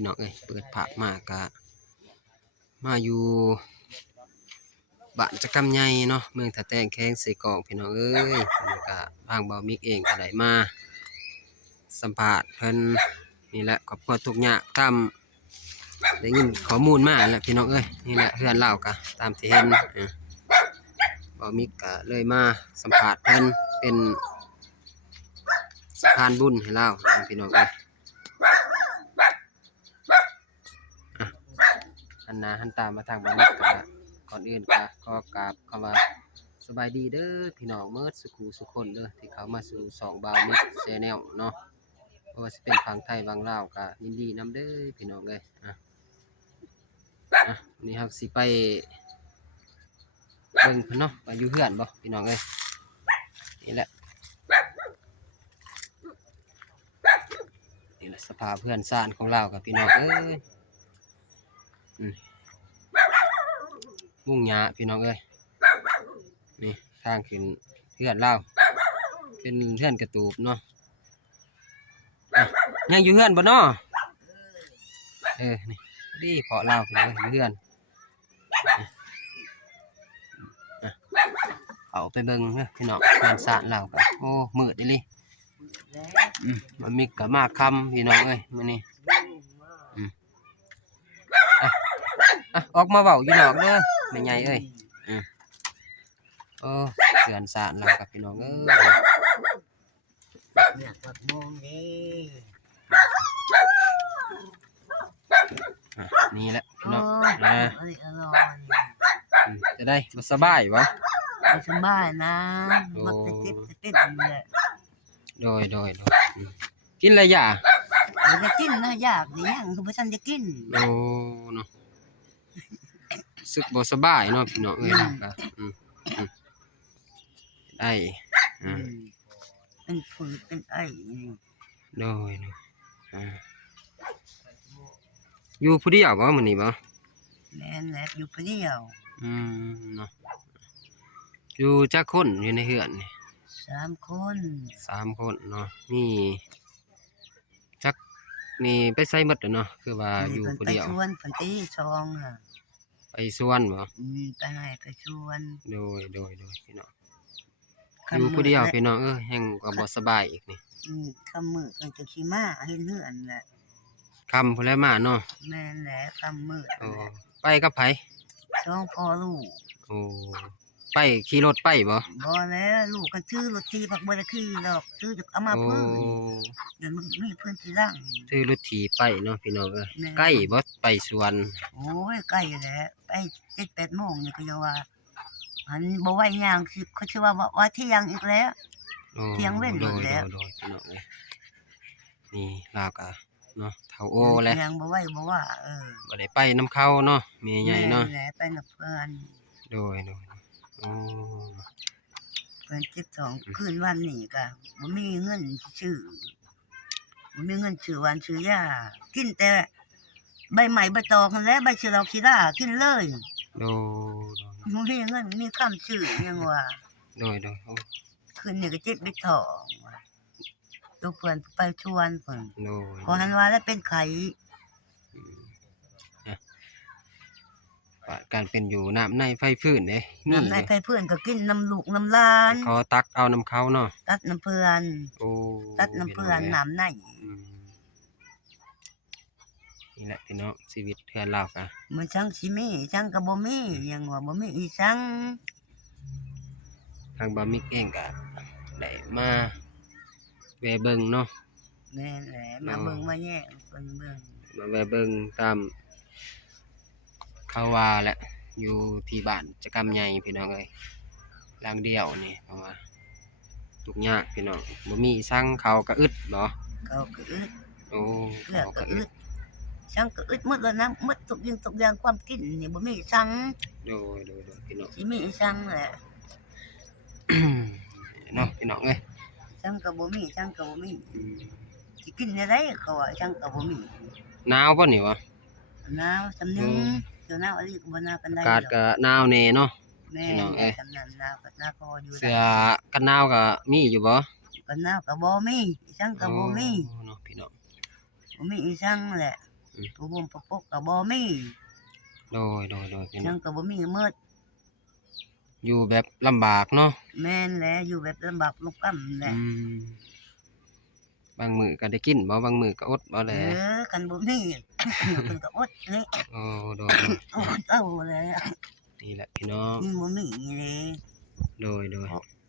พี่น้องเอ้ยเปิดภาพมากะมาอยู่บ้านจักรำใหญ่เนาะเมืองท่าแต้งแข้งใส่กอกพี่น้องเอ้ยนี่ก็ทางเบามิกเองก็ได้มาสัมภาษณ์เพิ่นนี่แหละครอบครัวทุกข์ยากตามได้ยินข้อมูลมาแหละพี่น้องเอ้ยนี่แหละเพื่อนเล่ากะตามที่เห็นเบามิกก็เลยมาสัมภาษณ์เพิ่นเป็นสะพานบุญให้เล่าพี่น้องเอ้ยหันหน้าหันตามาทางเบามิกก็ก่อนอื่นก็ขอกราบคำว่าสบายดีเด้อพี่น้องเมิดสุขุสุขคนเด้อที่เขามาสู่สองบาวมิกแชนแนลเนาะเพราะว่าสิเป็นฝั่งไทยฝั่งลาวก็ยินดีนำเด้อพี่น้องเอ้ยนี่ครับสิไปเบิ่งเพิ่นเนาะไปอยู่เฮือนบ่พี่น้องเอ้ยนี่แหละสภาพเพื่อนซ่านของเรากับพี่น้องเอ้ยมุ่งหญ้าพี่น้องเอ้ยนี่ทางขึ้นเฮือนเราเป็นเฮือนกระตูบเนาะยังอยู่เฮือนบ่เนาะนี่ดีเพาะเราอยู่เฮือนเอาไปเบิ่งเด้อพี่น้องเฮือนซ่านเราก็โอ้มืดเลยมันมีกะมากคำพี่น้องเอ้ยมื้อนี้ออกมาเว้าอยู่นอกเด้อแม่ใหญ่เอ้ยโอ้เฮือนซ่านเรากับพี่น้องเอ้ยเนี่ยตัดมองนี่นี่แหละพี่น้องจะได้สบายวะสบายนะมันจะติดเลยโดยกินอะไรอย่าจะกินนะอยากนี่ยังคือพระฉันจะกินโอ้เนาะสึกบ่สบายเนาะพี่น้องเอ้ยนะได้เป็นผืนเป็นไอโดยอยู่ผู้เดียวบ่มื้อนี้บ่แม่นแหละอยู่ผู้เดียวเนาะอยู่จักคนอยู่ในเฮือนนี่3 คนเนาะนี่จักนี่ไปไสหมดเนาะคือว่าอยู่ผู้เดียวไปสวนเพิ่นตีช่องไปสวนบ่ไปไหนไปสวนโดยพี่น้องอยู่ผู้เดียวพี่น้องแห่งก็บ่สบายอีกนี่คำมืดเพิ่นจะขี้ม้าเฮ็ดเฮือนแหละคำพุ่นแลมาเนาะแม่นแหละคำมืดไปกับไผ2 พ่อลูกโอ้ไปขี่รถไปบ่แล้วลูกก็ชื่อรถถีบบ่ได้ขี่ดอกชื่อจะเอามาเพิ่นเดี๋ยวมันมีเพิ่นสิล้างชื่อรถถีบไปเนาะพี่น้องใกล้บ่ไปสวนโอ้ยใกล้แหละไป 7-8 โมงนี่ก็จะว่าอันบ่ไหวย่างสิเขาชื่อว่าเที่ยงอีกแล้วเที่ยงเว้นอีกแล้วพี่น้องนี่ลาวก็เนาะเฒ่าโอแล้วยังบ่ไหวบ่ว่าบ่ได้ไปนำเขาเนาะแม่ใหญ่เนาะแหละไปกับเพิ่นโดยโอ้เพิ่น12คืนวันนี้ก็บ่มีเงินซื้อบ่มีเงินซื้อหวานซื้อยากินแต่ใบใหม่ใบตองนั่นแหละใบสิเราขี้รากินเลยโดบ่มีเงินมีคำซื้อยังว่าโดยคืนนี้ก็เจ็บไปท้องตัวเพิ่นไปชวนเพิ่นโดยพอหันว่าแล้วเป็นไข้การเป็นอยู่น้ำในไฟฟื้นเด้น้ำในไฟฟื้นก็กินน้ำลูกน้ำหลานเขาตักเอาน้ำเขาเนาะตัดน้ำเพิ่นตัดน้ำเพิ่นน้ำในนี่แหละพี่น้องชีวิตเพื่อนเรากะมันช่างสิมีช่างก็บ่มียังว่าบ่มีอีช่างทางบ่มิกเองก็ได้มาแวะเบิ่งเนาะแม่นแหละมาเบิ่งมาแยกเบิ่งมาแวะเบิ่งตามเขาว่าแหละอยู่ที่บ้านจักรำใหญ่พี่น้องเอ้ยหลังเดียวนี่เพราะว่าทุกข์ยากพี่น้องบ่มีสั่งเขาก็อึดบ่เขาก็อึดโอ้เขาก็อึดช่างก็อึดหมดแล้วนะหมดทุกอย่างความกินนี่บ่มีสั่งโดยพี่น้องสิมีสั่งแหละเนาะพี่น้องเอ้ยสั่งก็บ่มีสิกินได้เขาว่าสั่งก็บ่มีหนาวบ่นี่วะหนาวสำนึงเดี๋ยวหนาวอะไรก็บ่หนาวปานใดอากาศก็หนาวแน่เนาะพี่น้องเอ้ยสำนั้นหนาวก็หนาวพออยู่เสื้อกันหนาวก็มีอยู่บ่กันหนาวก็บ่มีสั่งก็บ่มีเนาะพี่น้องบ่มีอีสั่งแหละ ผู้บ่มประปกก็บ่มี โดยพี่น้ ยั อง งก็บ่มีหมด อยู่แบบลำบากเนาะ แม่นแหละอยู่แบบลำบากลุกกำแหละ บางมื้อก็ได้กินบ่บางมื้อก็อดบ่แหละ กันบ่มี เพิ่นก็อดเลย โอ้โดย อดเอาแหละ นี่แหละพี่น้อง มันบ่มีเลย โดย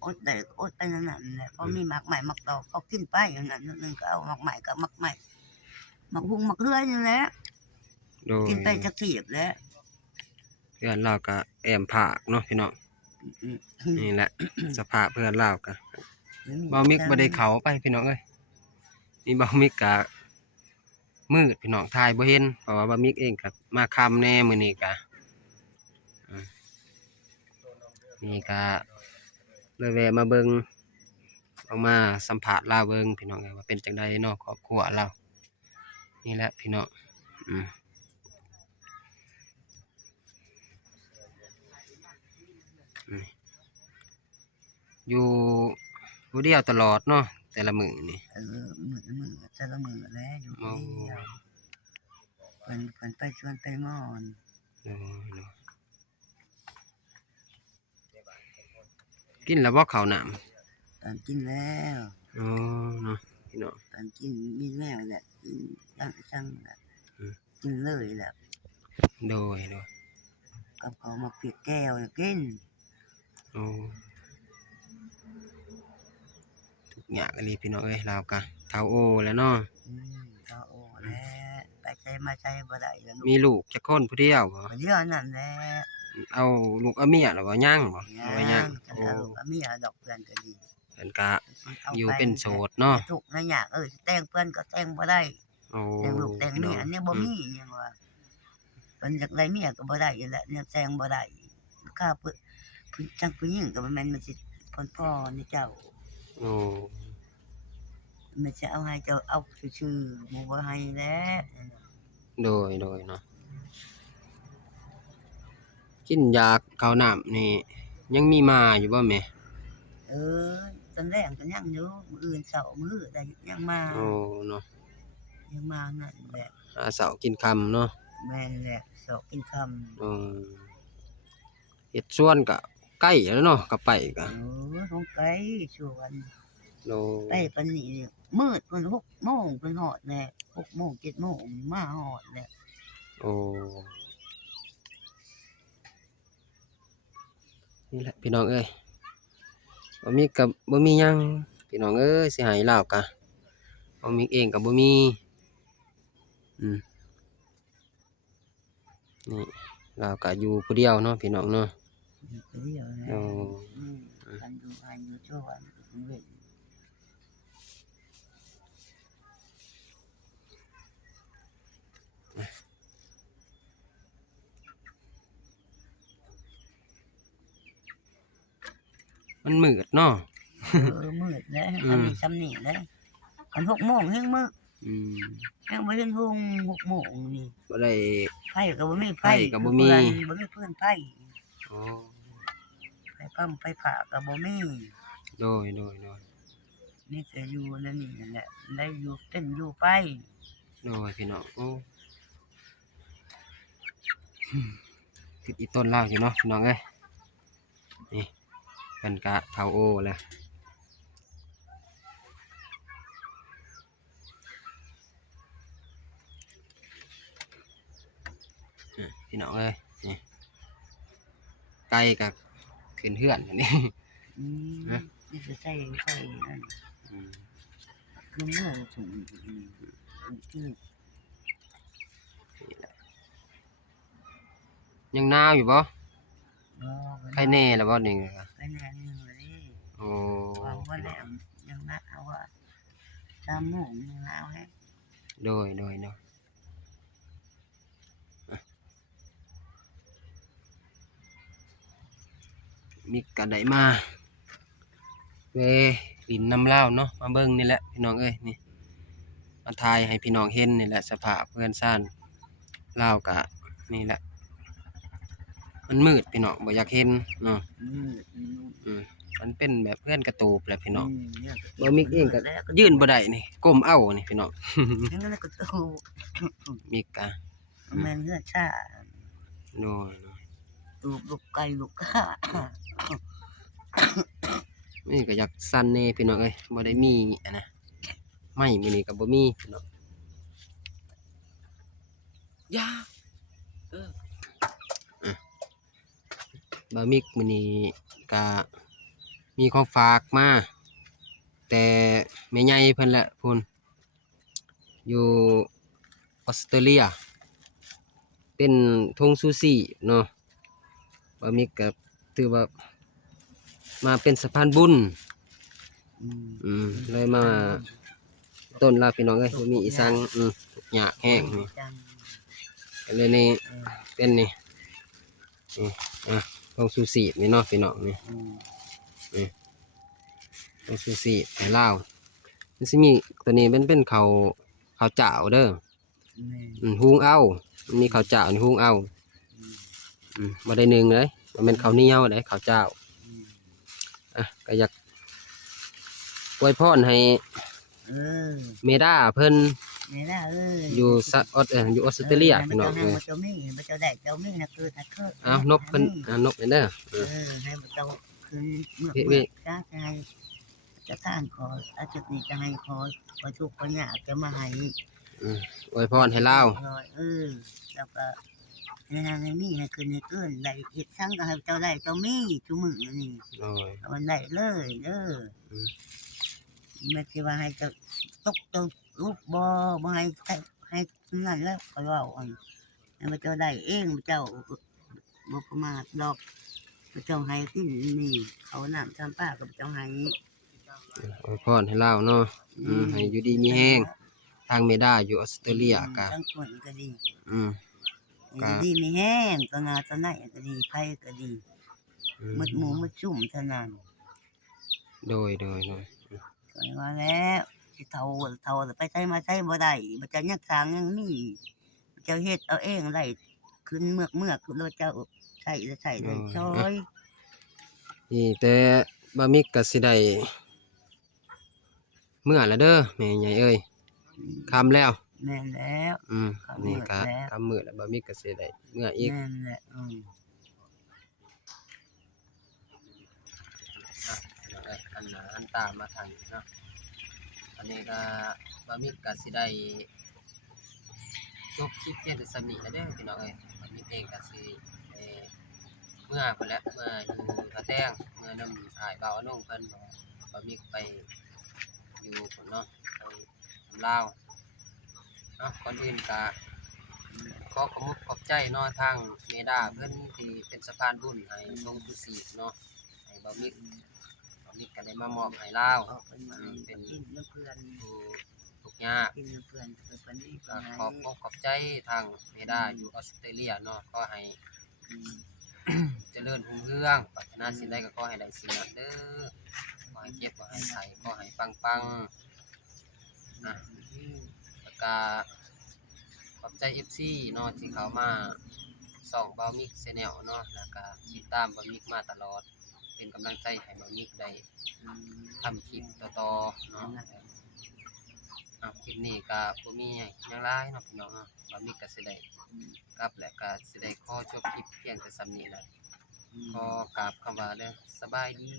อดได้อดไปนั่นน่ะแหละพอมีหมากใหม่หมากตอกเขากินไปอย่างนั้นนึงก็เอาหมากใหม่กับหมากใหม่หมากหุงหมากเลื่อยนี่แหละ โดย กินไปจักเทียบแล้ว เพื่อนเราก็แอมผากเนาะพี่น้องนี่แหละ สภาพเพื่อนเราก็เบามิกบ่ได้เข้าไปพี่น้องเอ้ยนี่เบามิกก็มืดพี่น้องถ่ายบ่เห็นเพราะว่าเบามิกเองก็มาค่ำแน่มื้อนี้ก็นี่ก็เลยแวะมาเบิ่งออกมาสัมภาษณ์ลาวเบิ่งพี่น้องเอ้ยว่าเป็นจังไดเนาะครอบครัวเรานี่แหละพี่น้องอยู่ผู้เดียวตลอดเนาะแต่ละมื้อนี่ มือแต่ละมือแล้วอยู่เดียวเพิ่นไปชวนไปหมอน กินแล้วบ่ข้าวน้ำ ตอนกินแล้ว อ๋อเนาะพี่น้อง ตอนกินมีแมวแหละกินตั้งช่างแหละกินเลยแหละ โดย กับเขามาเปียกแก้วกิน โอ้ทุกอย่างอันนี้พี่น้องเอ้ยเราก็เฒ่าโอแล้วเนาะ เขาโอ้แล้วไปใจมาใจบ่ได้แล้ว มีลูกจักคนผู้เดียวบ่ เดี๋ยวนั่นแหละ เอาลูกเอาเมียแล้วบ่ยังบ่เอาไว้ยัง โอ้มีดอกเพื่อนก็ดี เพิ่นก็อยู่เป็นโสดเนาะ ทุกข์ยากแต่งเพื่อนก็แต่งบ่ได้ โอ้ แต่งลูกแต่งเมียอันนี้บ่มีหยังว่าเพิ่นอยากได้เมียก็บ่ได้อยู่แล้วเนี่ยแต่งบ่ได้ข้าผู้จังผู้หญิงก็บ่แม่นมันสิพ่อนี่เจ้า โอ้ มันจะเอาให้เจ้าเอาซื่อๆบ่ให้แล้ว โดยเนาะกินยาข้าวน้ำนี่ยังมีมาอยู่บ่แม่ ตอนแรกก็ยังอยู่มื้ออื่นเช้ามื้อแต่ยังมา โอ้เนาะ ยังมานั่นแหละ หาเช้ากินค่ำเนาะ แม่นแหละสอกกินคำ เฮ็ดสวนก็ใกล้แล้วเนาะก็ไปก็ ของไกลชวน โด ไปปานนี้เนี่ยมืดเพิ่น6 โมงเพิ่นฮอดแน่6 โมง 7 โมงมาฮอดแล้ว โอ้นี่แหละพี่น้องเอ้ยบ่มีกับบ่มีหยังพี่น้องเอ้ยสิให้ลาวกะบ่มีเองก็บ่มีนี่ลาวก็อยู่ผู้เดียวเนาะพี่น้องเนาะ เดียวนะ โอ้ กันอยู่ชั่ววันเว้น มันมืดเนาะ มืดแล้วอันนี้ซ้ำนี่แล้วอัน6 โมงแฮงมื้อ ยังบ่เห็น6 โมงนี่ บ่ได้ ไผก็บ่มีไผ ไผก็บ่มี บ่มีเพื่อนไผ อ๋อ ไปปั๊มไปผ่าก็บ่มี โดย นี่แต่อยู่นั่นนี่นั่นแหละได้อยู่เต้นอยู่ไป โดยพี่น้องโอ้ติดอีต้นลาวอยู่เนาะพี่น้องเอ้ยนี่เพิ่นก็เฒ่าโอแล้วพี่น้องเอ้ยนี่ไก่ก็ขึ้นเฮือนอันนี้ นี่จะใส่นั่นคือเมื่อถุงคือ ยังหนาวอยู่บ่ บ่ ใครแน่แล้วบ่นี่ก็ ไปแน่นี่เลย โอ้ ว่าบ่แล้วยังนัดเอาว่า3 โมงยังเอาให้ โดยเนาะมีก็ได้มาเว้ดินน้ำลาวเนาะมาเบิ่งนี่แหละพี่น้องเอ้ยนี่มาถ่ายให้พี่น้องเห็นนี่แหละสภาพเพื่อนซ่านลาวก็นี่แหละมันมืดพี่น้องบ่อยากเห็นเนาะ มันเป็นแบบเพื่อนกระตูบแหละพี่น้อง เนี่ย บ่มิกเองก็ยืนบ่ได้นี่ก้มเอานี่พี่น้อง นั่นก็โต มิกกะ แม่นเฮือชา โน้ย ตูบลูกไก่ลูกก้า นี่ก็อยากสั่นแน่พี่น้องเอ้ยบ่ได้มีอันนะไม่มื้อนี้ก็บ่มีพี่น้องยาบะมิกมื้อนี้ก็มีของฝากมาแต่แม่ใหญ่เพิ่นแหละพุ่นอยู่ออสเตรเลียเป็นธงซูชิเนาะบะมิกก็ถือว่ามาเป็นสะพานบุญเลยมาต้นลาพี่น้องเอ้ยบ่มีอีสังทุกหยากแห้งนี่ก็เลยนี่เป็นนี่ธงซูชินี่เนาะพี่น้องนี่ธงซูชิให้ลาวมันสิมีตัวนี้เป็นข้าวเจ้าเด้อหุงเอามันมีข้าวเจ้านี่หุงเอาบ่ได้นึ่งเลยมันเป็นข้าวเหนียวเด้ข้าวเจ้าก็อยากอวยพรให้เมด้าเพิ่น นี่ล่ะอยู่อยู่ออสเตรเลียพี่น้องให้บ่เจ้ามีบ่เจ้าได้เจ้ามีน่ะคือถ้าคือน กเพิ่นนกเด้อให้บ่เจ้าคือเมื่อจ้าให้จะทานขออาจุดนี้จะให้ขอทุกข์ขอยากจะมาให้ อวยพรให้ลาว แล้วก็ในทางให้มีให้คืนให้เกินได้เฮ็ดทั้งก็ให้เจ้าได้เจ้ามีทุกมื้อนี่ โอ้ย มันได้เลยเด้อไม่ใช่ว่าให้เจ้าตกเจ้าลูกบ่ให้นั่นแล้วก็เว้าอันให้เจ้าได้เองเจ้าบ่ประมาทดอกเจ้าให้กินนี่เขาน้ำชามป้ากับเจ้าให้ อวยพรให้ลาวเนาะให้อยู่ดีมีแห้งทางเมด้าอยู่ออสเตรเลียก็ ทั้งคนก็ดี ก็ ดีมีแห้งตนาตะไหนก็ดีไผก็ดีหมดหมู่หมดชุ่มเท่านั้น โดย ก็ว่าแล้วสิเฒ่าไปใช้มาใช้บ่ได้บ่จะยักสร้างยังมีเจ้าเฮ็ดเอาเองได้ขึ้นเมือกแล้วเจ้าใช้ได้ช่อย นี่แต่บะมิกก็สิได้เมื่อแล้วเด้อแม่ใหญ่เอ้ยค่ำแล้ว แม่นแล้ว นี่ก็ค่ำมื้อแล้วบะมิกก็สิได้เมื่ออีก แม่นแหละ อันหน้าอันตามาทางนี้เนาะอันนี้ก็บะมิกก็สิได้จบคลิปเพียงแต่ส่ำนี้แล้วเด้อพี่น้องเอ้ยบะมิกเองก็สิเมื่อพุ่นแหละเมื่ออยู่กระแตงเมื่อนำอ้ายบ่าวอนงเพิ่นบะมิกไปอยู่พุ่นเนาะไปลาวเนาะก่อนอื่นก็ขอขอบคุณขอบใจเนาะทางเมดาเพิ่นที่เป็นสะพานบุญให้ลงทุสีเนาะให้บะมิกก็ได้มามอบให้ลาว ออกเป็นมาเป็นน้ำเพื่อน ผู้ทุกข์ยาก กินน้ำเพื่อนเป็นนี่ ก็ขอบใจทางเมดาอยู่ออสเตรเลียเนาะก็ให้เจริญรุ่งเรืองปรารถนาสิ่งใดก็ขอให้ได้สิ่งนั้นเด้อขอให้เจ็บขอให้ไข้ขอให้ปังแล้วก็ขอบใจ FC เนาะที่เขามาส่องเบามิก Channel เนาะแล้วก็ติดตามเบามิกมาตลอดเป็นกำลังใจให้เบามิกได้ทำคลิปต่อๆเนาะคลิปนี้ก็บ่มีหยังหลายเนาะพี่น้องเนาะเบามิกก็สิได้กลับแล้วก็สิได้ขอจบคลิปเพียงแต่ส่ำนี้แหละขอกราบคำว่าเด้อสบายดี